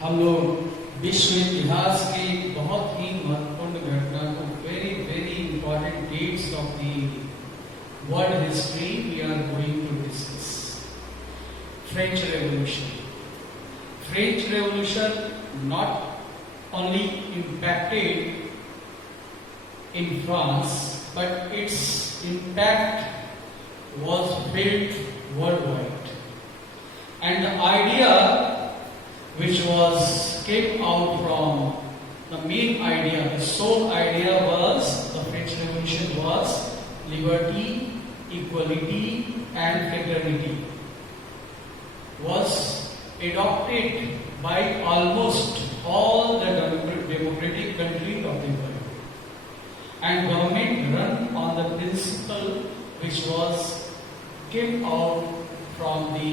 हम लोग विश्व इतिहास की बहुत ही महत्वपूर्ण घटना को very very important dates of the world history we are going to discuss. French revolution. French revolution not only impacted in France, but its impact was felt worldwide. And the idea which came out from the main idea, the sole idea was the French Revolution was liberty, equality, and fraternity. Was adopted by almost all the democratic countries of the world, and government run on the principle which came out from the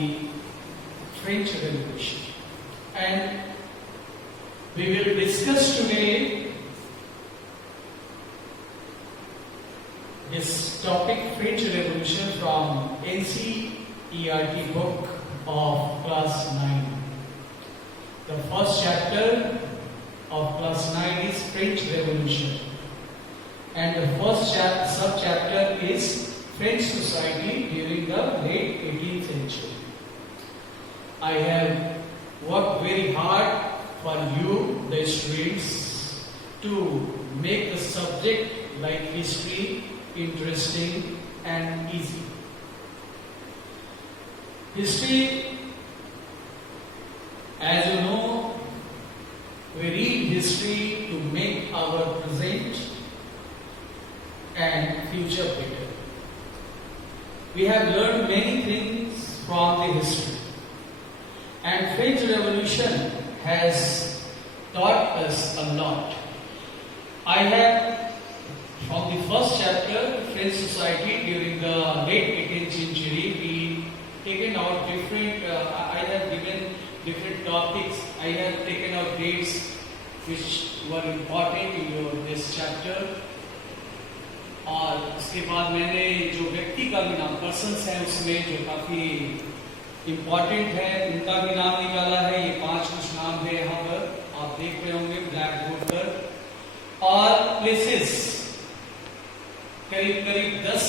French Revolution. And we will discuss today this topic, French Revolution, from NCERT book of class 9. The first chapter of class 9 is French Revolution, and the first sub-chapter is French society during the late 18th century. I have worked very hard for you, the students, to make the subject like history interesting and easy. History, as you know, we read history to make our present and future better. We have learned many things from the history, and French Revolution has taught us a lot. I have, from the first chapter, French society during the late 18th century, we taken out different, I have given different topics. I have taken out dates which were important in this chapter. और उसके बाद मैंने जो व्यक्ति का भी नाम, persons है उसमें जो काफी इम्पोर्टेंट है, उनका भी नाम निकाला है। ये 5 कुछ नाम है यहाँ पर, आप देख रहे होंगे ब्लैक बोर्ड पर। और प्लेसेस, करीब करीब 10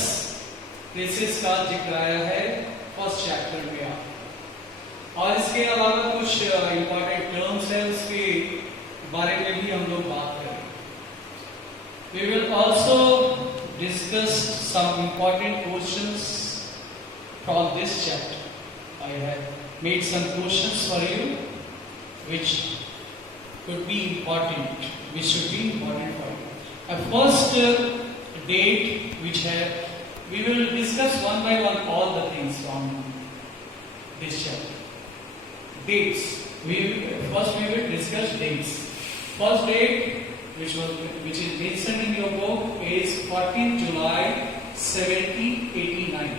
प्लेसेस का जिक्र आया है फर्स्ट चैप्टर में। और इसके अलावा कुछ इम्पोर्टेंट टर्म्स है, उसके बारे में भी हम लोग बात करेंगे। We will also discuss some important questions from this chapter. I have made some questions for you which could be important, which should be important for you. A first date which we will discuss one by one all the things from this chapter. Dates. First we will discuss dates. First date which is mentioned in your book is 14 July 1789.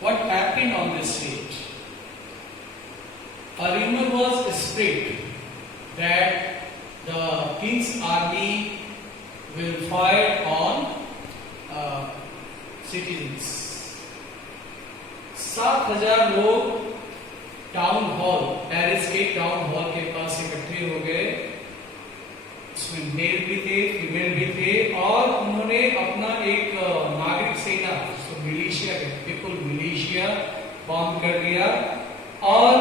What happened on this date? A rumor was spread that the king's army will fire on citizens. 7,000 लोग town hall, Paris के town hall के पास इकट्ठे हो गए। उसमें mail भी थे, female भी थे, और उन्होंने अपना एक नागरिक सेना, जिसको मिलिशिया कहते, बिल्कुल मिलिशिया फॉर्म कर दिया। और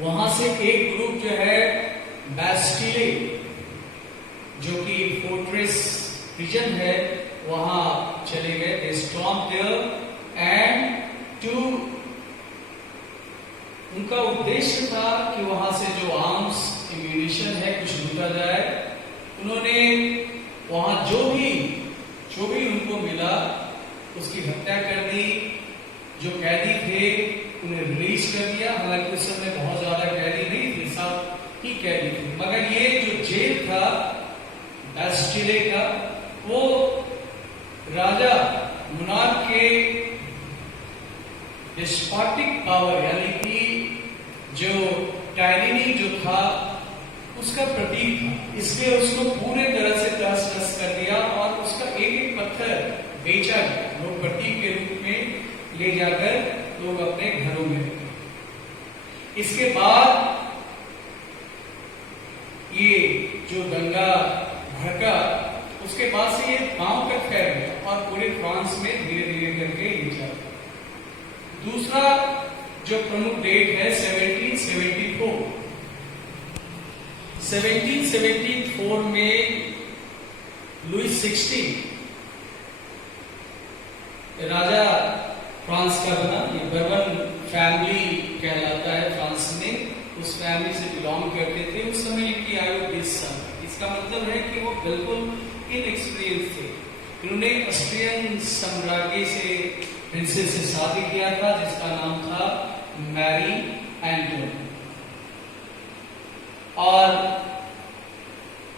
वहां से एक ग्रुप जो है बैस्टिले, जो कि फोर्ट्रेस प्रिजन है, वहां चले गए। दे स्टॉर्म्ड देयर एंड टू, उनका उद्देश्य था कि वहां से जो आर्म्स एम्यूनिशन है कुछ लूटा जाए। उन्होंने वहां जो भी उनको मिला उसकी हत्या कर दी। जो कैदी थे उन्हें रिलीज कर दिया। हालांकि उस समय बहुत ज्यादा कैदी नहीं थे, सब ही कैदी थे, मगर ये जो जेल था बैस्टिले का, वो राजा मुनार्क के डिस्पार्टिक पावर, यानी कि जो टायरेनी जो था उसका प्रतीक था। इसलिए उसको पूरे तरह से तहस-नहस कर दिया और उसका एक एक पत्थर बेचा गया। लोग प्रतीक के रूप में ले जाकर लोग अपने घरों में रखे। इसके बाद ये जो दंगा भड़का, उसके बाद से ये गांव तक फैल गया और पूरे फ्रांस में धीरे धीरे करके ये चला। दूसरा जो प्रमुख डेट है 1774। 1774 में लुईस 16 राजा फ्रांस का बना। ये बर्बन फैमिली कहलाता है फ्रांस में, उस फैमिली से बिलोंग करते थे। उस समय इनकी आयु 20 साल। इसका मतलब है कि वो बिल्कुल इनएक्सपीरियंस थे। इन्होंने ऑस्ट्रियन साम्राज्य से प्रिंसेस से शादी किया था जिसका नाम था मैरी एंटोन। और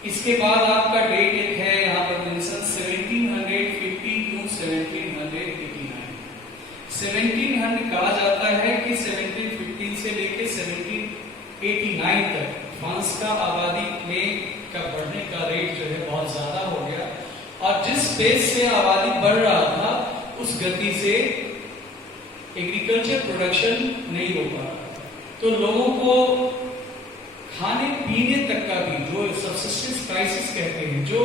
इसके बाद आपका डेट एक है यहाँ पर मेंशन 1750 टू 1789। 1700 कहा जाता है कि 1715 से लेकर 1789 तक फ्रांस का आबादी में का बढ़ने का रेट जो है बहुत ज्यादा हो गया और जिस पेस से आबादी बढ़ रहा था उस गति से एग्रीकल्चर प्रोडक्शन नहीं हो पा रहा। तो लोगों को खाने पीने तक का भी, जो सबसिस्टेंस क्राइसिस कहते हैं, जो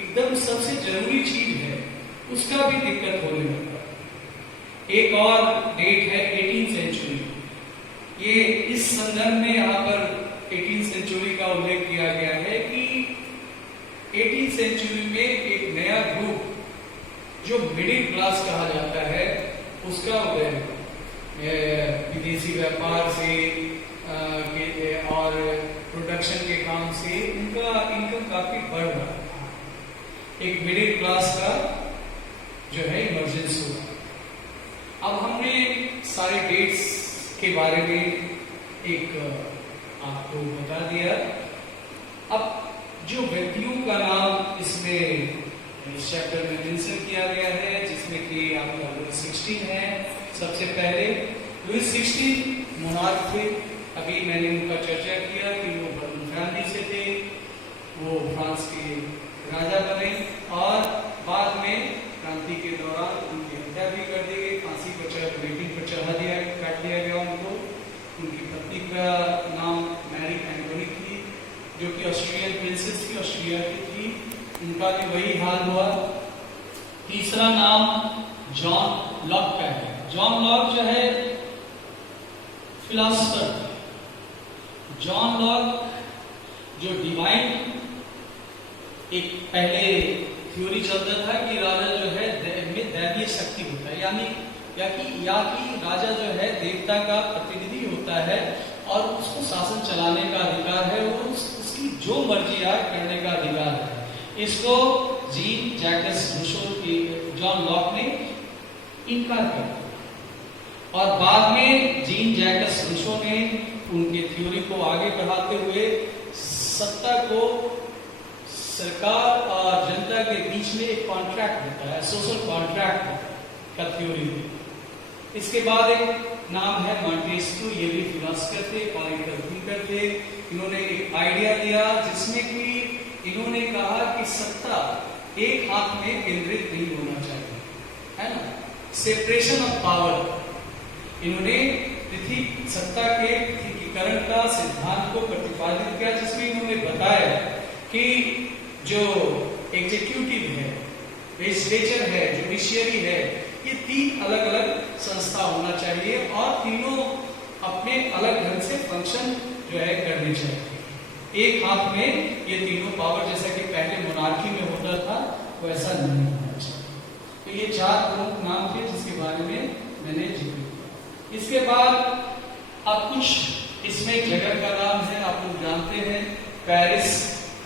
एकदम सबसे जरूरी चीज है, उसका भी दिक्कत होने लगा। एक और डेट है 18th सेंचुरी। ये इस संदर्भ में यहाँ पर 18th सेंचुरी का उल्लेख किया गया है कि 18th सेंचुरी में एक नया ग्रुप जो मिडिल क्लास कहा जाता है उसका उदय, विदेशी व्यापार से और प्रोडक्शन के काम से उनका इनकम काफी बढ़ रहा था। एक मिडिल क्लास का जो है इमरजेंस हुआ। अब हमने सारे डेट्स के बारे में एक आपको बता दिया। अब जो व्यक्तियों का नाम इसमें इस चैप्टर में मेंशन किया गया है, जिसमें कि आपका लुईस 16 है। सबसे पहले लुईस 16 मोनार्क थे। अभी मैंने उनका चर्चा किया कि वो बर्बन फैमिली से थे, वो फ्रांस के राजा बने और बाद में क्रांति के दौरान उनकी हत्या भी कर दी गई। फांसी पर बेटी पर चढ़ा दिया, काट दिया गया उनको। उनकी पत्नी का नाम मैरी एंटोनी थी, जो कि ऑस्ट्रियन प्रिंसेस थी, ऑस्ट्रिया की थी। उनका भी वही हाल हुआ। तीसरा नाम जॉन लॉक का है। जॉन लॉक जो है फिलोसोफर। जॉन लॉक जो डिवाइन, एक पहले थ्योरी चलता था कि राजा जो है में दैवीय शक्ति होता है, यानी या कि राजा जो है देवता का प्रतिनिधि होता है और उसको शासन चलाने का अधिकार है, वो उसकी जो मर्जी आए करने का अधिकार है। इसको जीन जैकस रूसो की जॉन लॉक ने इनकार कर दिया और बाद में जीन जैकस रूसो ने उनके थ्योरी को आगे बढ़ाते हुए सत्ता को सरकार और जनता के बीच में एक कॉन्ट्रैक्ट होता है, सोशल कॉन्ट्रैक्ट का थ्योरी दी। इसके बाद एक नाम है मॉन्टेस्क्यू। ये भी फिलोसोफर थे, पॉलिटिकल थिंकर थे। इन्होंने एक आइडिया दिया जिसमें कि इन्होंने कहा कि सत्ता एक हाथ में केंद्रित नहीं होना चाहिए, है ना, सेपरेशन ऑफ पावर। इन्होंने सत्ता के पृथकीकरण का सिद्धांत को प्रतिपादित किया, जिसमें इन्होंने बताया कि जो एग्जीक्यूटिव है, लेजिस्लेचर है, जुडिशियरी है, ये तीन अलग अलग संस्था होना चाहिए और तीनों अपने अलग ढंग से फंक्शन जो है करने चाहिए। एक हाथ में ये तीनों पावर, जैसा कि पहले मोनार्की में होता था, वैसा नहीं होना चाहिए। तो ये चार प्रमुख नाम थे जिसके बारे में मैंने जिक्र किया। इसके बाद अब कुछ इसमें जगह का नाम है, आप लोग जानते हैं पेरिस।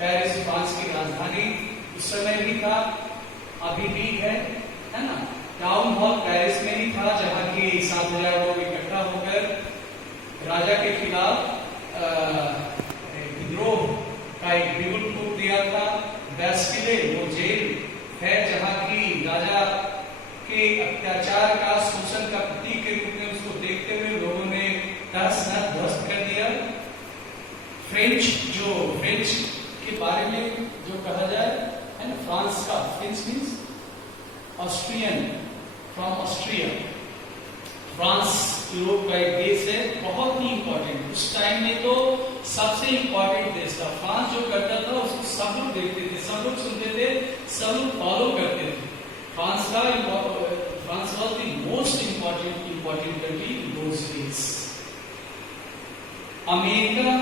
पेरिस फ्रांस की राजधानी उस समय भी था, अभी भी है ना। टाउन हॉल पेरिस में ही था, जहां की 7,000 लोग इकट्ठा होकर राजा के खिलाफ विद्रोह का एक बिगुल फूंक दिया था। बैस्टिले वो जेल है जहां की राजा के अत्याचार का, शोषण का प्रतीक के रूप में उसको देखते हुए लोगों ने तहस-नहस ध्वस्त कर दिया। फ्रेंच के बारे में जो कहा जाए है ना, फ्रांस का, French means Austrian, from Austria. France Europe का एक देश है, बहुत ही इंपॉर्टेंट। उस टाइम में तो सबसे इंपॉर्टेंट देश था। फ्रांस जो करता था उसको सब लोग देखते थे, सब लोग सुनते थे, सब लोग फॉलो करते थे। France was the most important country in those days. America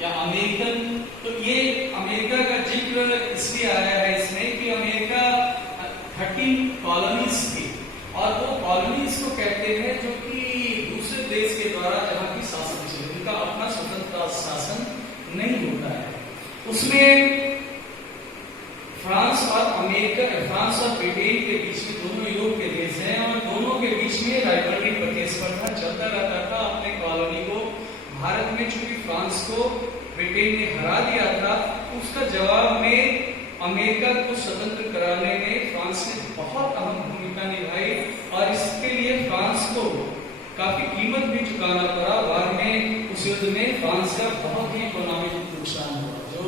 या अमेरिकन, तो ये अमेरिका का जिक्र इसलिए आया है इसमें कि अमेरिका 13 कॉलोनीज थी, और वो कॉलोनीज को कहते हैं जो कि दूसरे देश के द्वारा जहां की शासन चले, उनका अपना स्वतंत्र शासन नहीं होता है। उसमें फ्रांस और ब्रिटेन के बीच में, दोनों यूरोप के देश हैं, और दोनों के बीच में राइवलरी प्रतिस्पर्धा चलता रहता था अपने कॉलोनी को। भारत में चूंकि फ्रांस को ब्रिटेन ने हरा दिया था, उसका जवाब में अमेरिका को स्वतंत्र कराने में फ्रांस ने बहुत अहम भूमिका निभाई, और इसके लिए फ्रांस को काफी कीमत भी चुकाना पड़ा। बाद में उस युद्ध में फ्रांस का बहुत ही इकोनॉमिक नुकसान हुआ, जो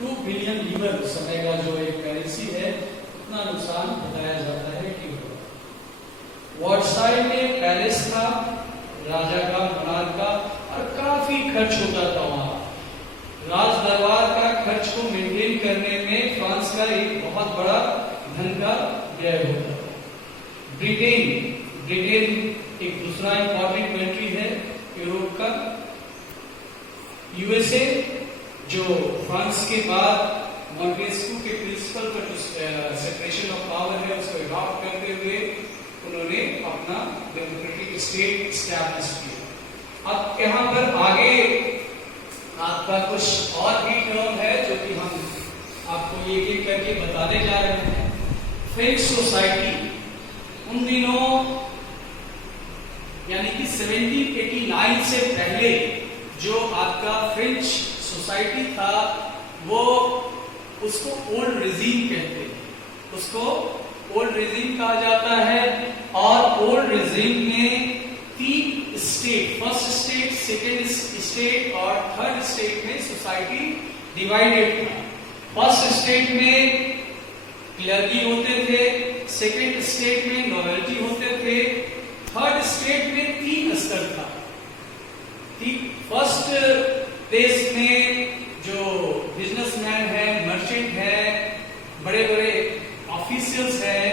2 बिलियन लीवर उस समय का जो एक करेंसी है, उतना नुकसान बताया जाता है कि हुआ। वर्साइल में पैलेस था राजा का, मोनार्क का, और काफी खर्च होता था वहां। राज दरबार का खर्च को मेंटेन करने में फ्रांस का एक बहुत बड़ा धन का व्यय होता था। ब्रिटेन एक दूसरा इंपॉर्टेंट कंट्री है यूरोप का। यूएसए जो फ्रांस के बाद मॉन्टेस्क्यू के प्रिंसिपल पर जो सेपरेशन ऑफ पावर है उसको अडॉप्ट करते हुए उन्होंने अपना डेमोक्रेटिक स्टेट एस्टैब्लिश किया। अब यहाँ पर आगे आपका कुछ और भी टर्म है जो कि हम आपको एक एक करके बताने जा रहे हैं। फ्रेंच सोसाइटी उन दिनों यानी कि 1789 से पहले जो आपका फ्रेंच सोसाइटी था, वो उसको ओल्ड रिजीम कहते हैं, उसको ओल्ड रिजीम कहा जाता है। और ओल्ड रिजीम में 3 state, first state, second state और थर्ड स्टेट में सोसाइटी डिवाइडेड था। फर्स्ट स्टेट में क्लर्की होते थे, सेकेंड स्टेट में नॉवेल्टी होते थे, थर्ड स्टेट में 3 स्तर था। फर्स्ट देश में जो बिजनेसमैन है, मर्चेंट है, बड़े बड़े ऑफिशियल्स हैं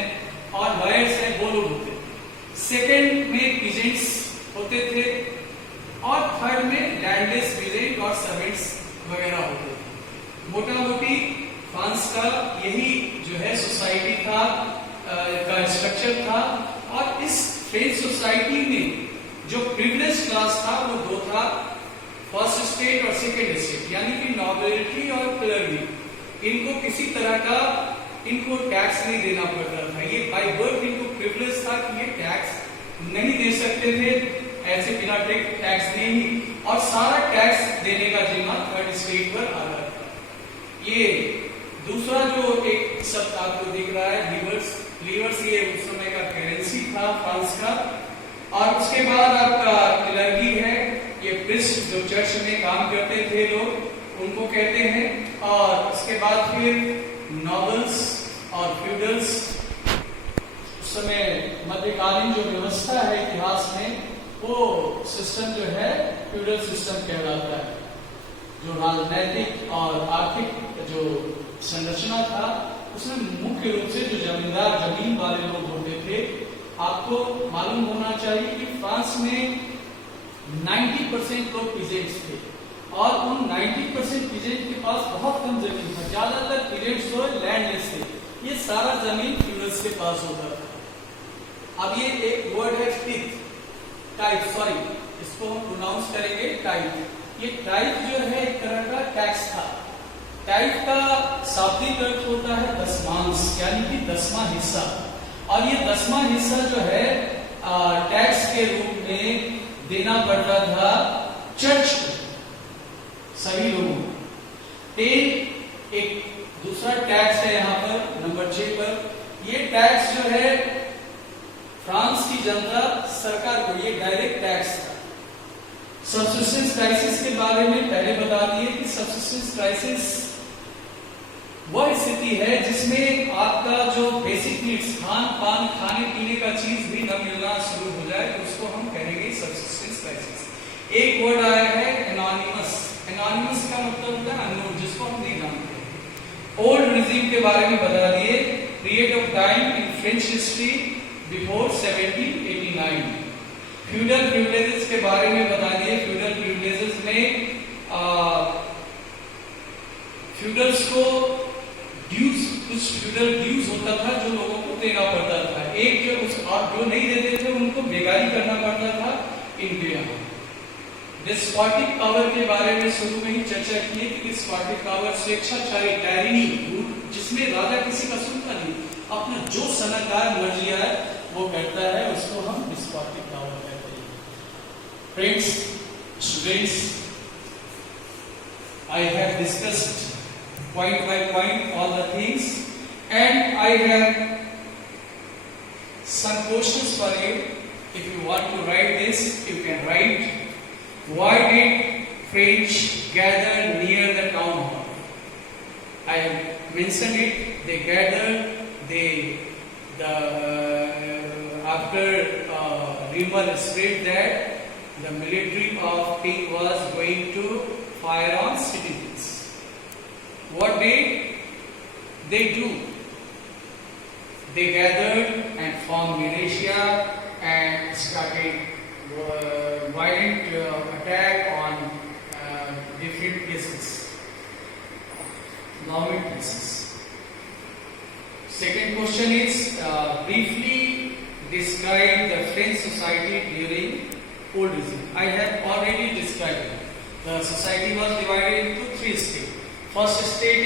और लॉयर्स हैं, वो लोग होते थे। सेकेंड में पीजेंट्स होते थे, और थर्ड में लैंडलेस पीजेंट और सर्वेंट्स वगैरह होते थे। मोटा मोटी फ्रांस का यही जो है सोसाइटी था, का स्ट्रक्चर था। और इस फ्रेंच सोसाइटी में जो प्रिविलेज क्लास था वो 2 था, फर्स्ट स्टेट और सेकेंड स्टेट, यानी कि नॉबिलिटी और क्लर्की। इनको किसी तरह का इनको टैक्स नहीं देना पड़ता था। ये बाय बर्थ इनको प्रिविलेज था कि ये टैक्स नहीं दे सकते थे, ऐसे बिना टैक्स नहीं, और सारा टैक्स देने का जिम्मा थर्ड स्टेट पर आ रहा था। ये दूसरा जो एक शब्द आपको दिख रहा है लीवर्स, ये उस समय का करेंसी था फ्रांस का। और उसके बाद आपका क्लर्की है, ये प्रिस्ट जो चर्च में काम करते थे लोग, उनको कहते हैं। और उसके बाद फिर नॉबल्स और फ्यूडल्स। उस समय मध्यकालीन जो व्यवस्था है इतिहास में, वो सिस्टम जो है फ्यूडल सिस्टम कहलाता है। जो राजनैतिक और आर्थिक जो संरचना था, उसमें मुख्य रूप से जो जमींदार, जमीन वाले लोग होते थे। आपको मालूम होना चाहिए कि फ्रांस में 90% लोग पीजेंट्स थे, और उन 90% पीजेंट के पास बहुत कम जमीन था। ज्यादातर पीजेंट्स तो लैंडलेस थे, ये सारा जमीन फ्यूडल्स के पास होता था। अब ये एक वर्ड है टाइप, सॉरी इसको हम प्रोनाउंस करेंगे टाइप। ये टाइप जो है एक तरह का टैक्स था। टाइप का शाब्दिक अर्थ होता है दशमांश, यानी कि 10वां हिस्सा। और ये 10वां हिस्सा जो है टैक्स के रूप में देना पड़ता था चर्च को, सभी लोगों को। एक दूसरा टैक्स है यहाँ पर नंबर 6 पर। ये टैक्स जो है फ्रांस की जनता सरकार को, ये डायरेक्ट टैक्स था। सबसिस्टेंस क्राइसिस के बारे में पहले बता दिए कि सबसिस्टेंस क्राइसिस वह स्थिति है जिसमें आपका जो बेसिक नीड्स, खान पान, खाने पीने का चीज भी न मिलना शुरू हो जाए, तो उसको हम कहेंगे सबसिस्टेंस क्राइसिस। एक वर्ड आया है एनोनिमस। रिजीम के बारे में बता दिए, period of time in French history before 1789। Feudal privileges के बारे में बता दिए, फ्यूडल प्रिविलेजेस में फ्यूडल्स को ड्यूज, कुछ फ्यूडल ड्यूज होता था जो लोगों को देना पड़ता था। एक जो उस आप जो नहीं देते थे उनको बेगारी करना पड़ता था इनके यहाँ। डिस्पॉटिक पावर के बारे में शुरू में ही चर्चा की है कि डिस्पॉटिक पावर स्वेच्छाचारी टायरनी, जिसमें राजा किसी का सुनता नहीं, अपना जो सलाहकार मर्जी है वो करता है, उसको हम डिस्पॉटिक पावर कहते हैं। Friends, students, I have discussed point by point all the things, and I have some questions for you. If you want to write this, you can write. Why did French gather near the town hall? I have mentioned it. They gathered. After rumor spread that the military of king was going to fire on citizens. What did they do? They gathered and formed militia and started violent attack on different places, government places. Second question is briefly describe the French society during old regime. I have already described it. The society was divided into 3 states. First state,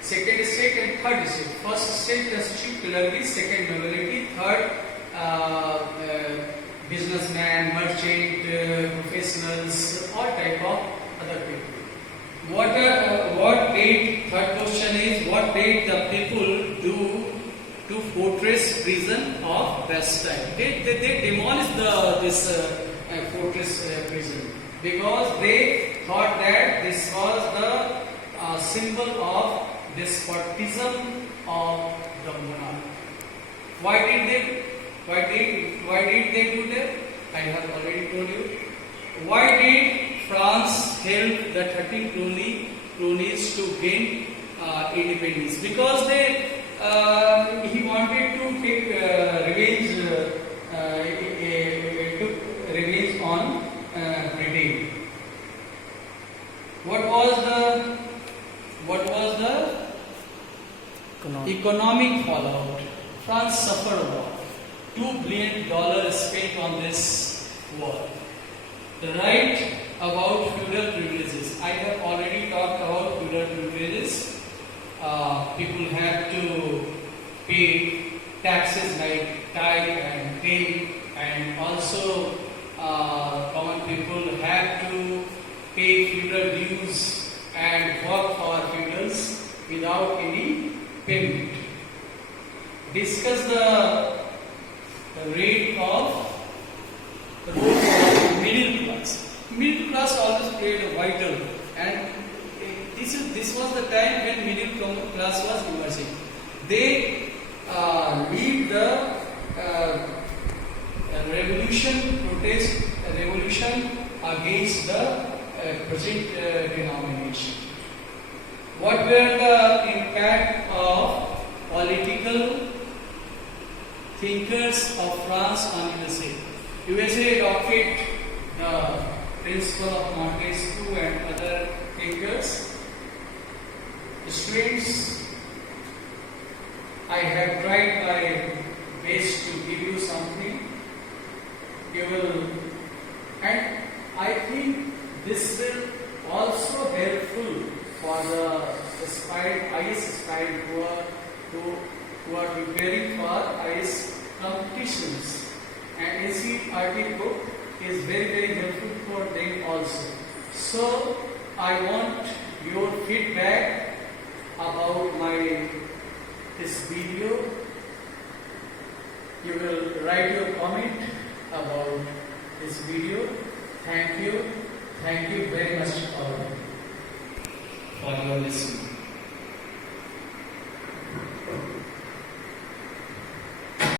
second state, and third state. First state constitute clergy, second nobility, third businessman, merchant, professionals, all type of other people. What did, third question is, what did the people do to fortress prison of Bastille? They demolished this fortress prison because they thought that this was the symbol of despotism of the monarch. Why did they do that? I have already told you. Why did France help the 13 colonies to gain independence? Because he wanted to take revenge, took revenge on Britain. What was the economic fallout? France suffered a lot. $2 billion spent on this war. The right about feudal privileges. I have already talked about feudal privileges. People have to pay taxes like tithe and tail, and also common people have to pay feudal dues and work for feudals without any payment. Discuss the rate of middle class. Middle class always played a vital, and this was the time when middle class was emerging. They lead the revolution against the present denomination. What were the impact of political thinkers of France on USA? USA adopted the principle of Montesquieu and other thinkers. Students, I have tried my best to give you something. You will, and I think this will also helpful for the IAS aspirant who are preparing for IAS competitions. And NCERT book is very helpful for them also. So I want your feedback about this video. You will write your comment about this video. Thank you very much for your listening.